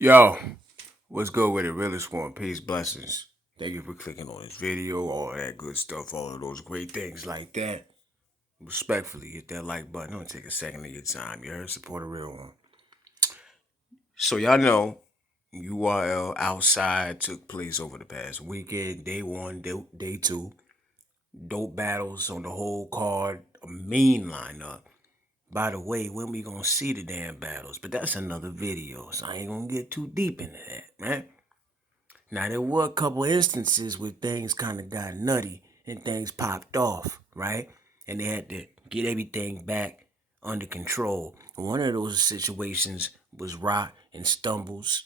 Yo, what's good with it? Realest one, peace, blessings. Thank you for clicking on this video, all that good stuff, all of those great things like that. Respectfully, hit that like button. Don't take a second of your time. You heard? Support a real one. So y'all know, URL outside took place over the past weekend. Day one, day two. Dope battles on the whole card. A mean lineup. By the way, when we gonna see the damn battles? But that's another video, so I ain't gonna get too deep into that, right? Now, there were a couple instances where things kind of got nutty and things popped off, right? And they had to get everything back under control. One of those situations was Rock and Stumbles.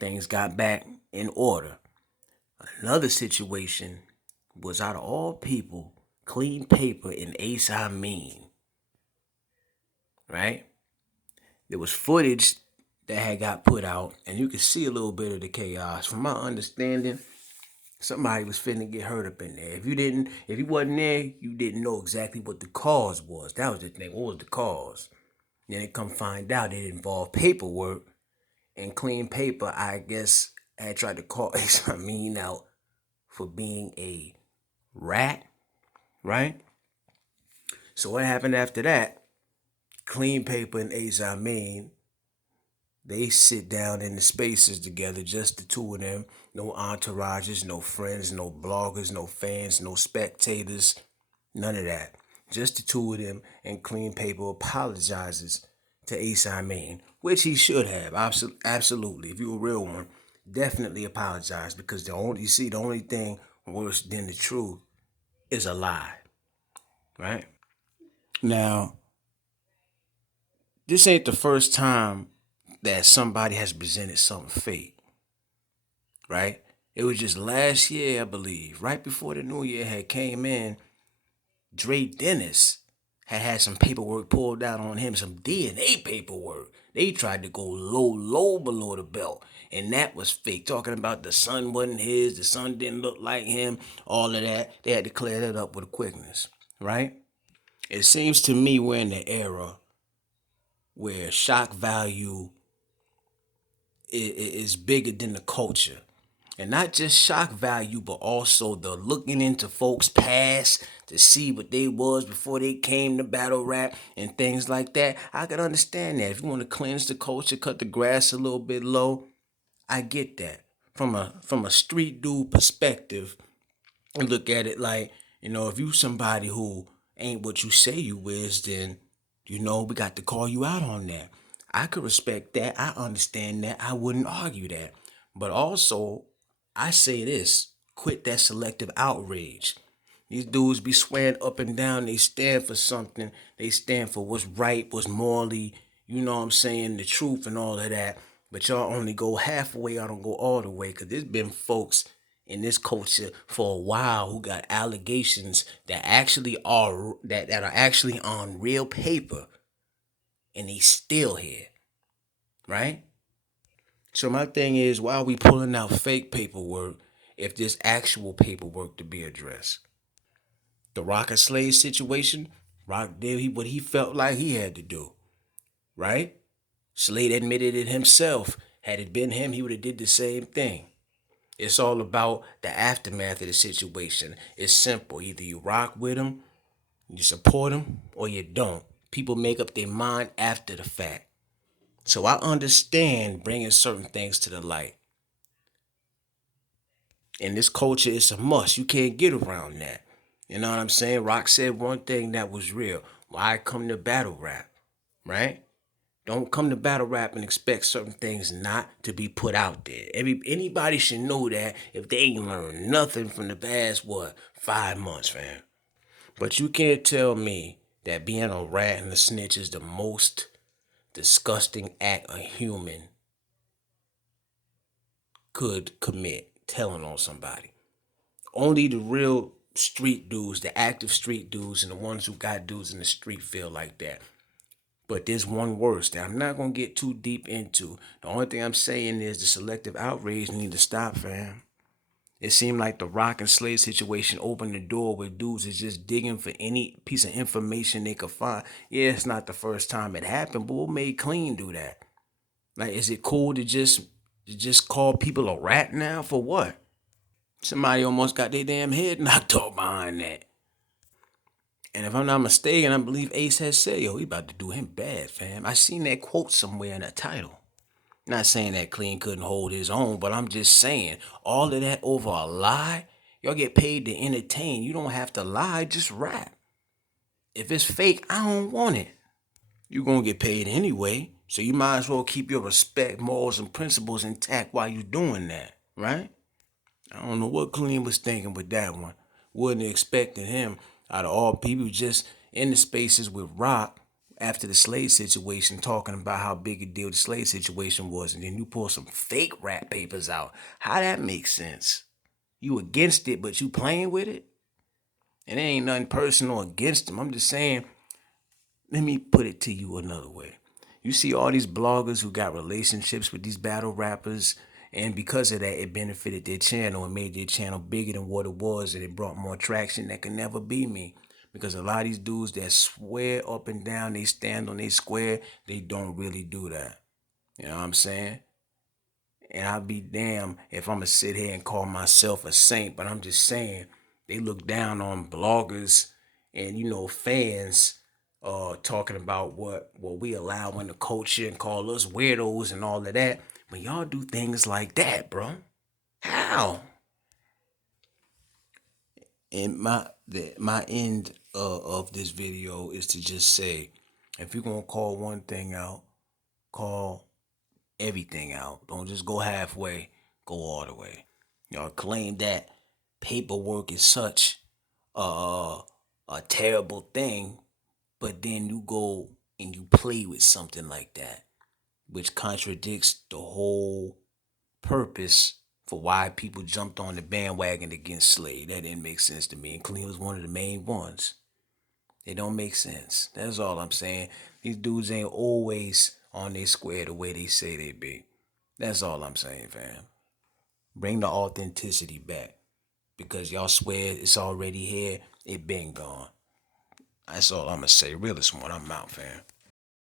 Things got back in order. Another situation was, out of all people, Clean Paper and Amin, right? There was footage that had got put out, and you could see a little bit of the chaos. From my understanding, somebody was finna get hurt up in there. If you wasn't there, you didn't know exactly what the cause was. That was the thing. What was the cause? Then they come find out it involved paperwork, and Clean Paper, I guess, had tried to call Amin out for being a rat, right? So what happened after that? Clean Paper and Amin, they sit down in the spaces together, just the two of them. No entourages, no friends, no bloggers, no fans, no spectators, none of that. Just the two of them, and Clean Paper apologizes to Amin, which he should have. Absolutely. If you're a real one, definitely apologize, because the only thing worse than the truth is a lie, right? Now, this ain't the first time that somebody has presented something fake, right? It was just last year, I believe, right before the new year had came in. Dre Dennis had some paperwork pulled out on him, some DNA paperwork. They tried to go low below the belt, and that was fake. Talking about the son wasn't his, the son didn't look like him, all of that. They had to clear that up with quickness, right? It seems to me we're in the era where shock value is bigger than the culture. And not just shock value, but also the looking into folks' past to see what they was before they came to battle rap and things like that. I can understand that. If you want to cleanse the culture, cut the grass a little bit low, I get that. From a street dude perspective, and look at it like, if you somebody who ain't what you say you is, then we got to call you out on that. I could respect that. I understand that. I wouldn't argue that. But also, I say this: quit that selective outrage. These dudes be swearing up and down they stand for something. They stand for what's right, what's morally, the truth and all of that. But y'all only go halfway, I don't go all the way. Cause there's been folks in this culture for a while who got allegations that actually are that are actually on real paper, and they still here, right? So my thing is, why are we pulling out fake paperwork if there's actual paperwork to be addressed? The Rock and Slade situation, Rock did what he felt like he had to do, right? Slade admitted it himself. Had it been him, he would have did the same thing. It's all about the aftermath of the situation. It's simple. Either you rock with him, you support him, or you don't. People make up their mind after the fact. So I understand bringing certain things to the light. In this culture, it's a must. You can't get around that. You know what I'm saying? Rock said one thing that was real. Why come to battle rap? Right? Don't come to battle rap and expect certain things not to be put out there. Anybody should know that if they ain't learned nothing from the past, 5 months, fam. But you can't tell me that being a rat and a snitch is the most disgusting act a human could commit, telling on somebody. Only the real street dudes, the active street dudes, and the ones who got dudes in the street feel like that. But there's one worse that I'm not gonna get too deep into. The only thing I'm saying is the selective outrage need to stop, fam. It seemed like the Rock and Slade situation opened the door where dudes is just digging for any piece of information they could find. Yeah, it's not the first time it happened, but what made Clean do that? Like, is it cool to just You just call people a rat now for what? Somebody almost got their damn head knocked off behind that. And if I'm not mistaken, I believe Ace has said, yo, he about to do him bad, fam. I seen that quote somewhere in that title. Not saying that Qleen couldn't hold his own, but I'm just saying, all of that over a lie? Y'all get paid to entertain. You don't have to lie, just rap. If it's fake, I don't want it. You gonna get paid anyway, so you might as well keep your respect, morals, and principles intact while you doing that, right? I don't know what Qleen was thinking with that one. Wasn't expecting him out of all people just in the spaces with Rock after the slave situation talking about how big a deal the slave situation was, and then you pull some fake rap papers out. How that makes sense? You against it, but you playing with it? And it ain't nothing personal against him. I'm just saying, let me put it to you another way. You see all these bloggers who got relationships with these battle rappers, and because of that, it benefited their channel and made their channel bigger than what it was, and it brought more traction that could never be me. Because a lot of these dudes that swear up and down they stand on their square, they don't really do that. You know what I'm saying? And I'll be damned if I'm gonna sit here and call myself a saint, but I'm just saying they look down on bloggers and fans talking about what we allow in the culture and call us weirdos and all of that. But y'all do things like that, bro. How? And my end of this video is to just say, if you're gonna call one thing out, call everything out. Don't just go halfway, go all the way. Y'all claim that paperwork is such a a terrible thing, but then you go and you play with something like that, which contradicts the whole purpose for why people jumped on the bandwagon against Slade. That didn't make sense to me. And Qleen was one of the main ones. It don't make sense. That's all I'm saying. These dudes ain't always on their square the way they say they be. That's all I'm saying, fam. Bring the authenticity back. Because y'all swear it's already here, it been gone. That's all I'm gonna say. Realest one, I'm out, fam.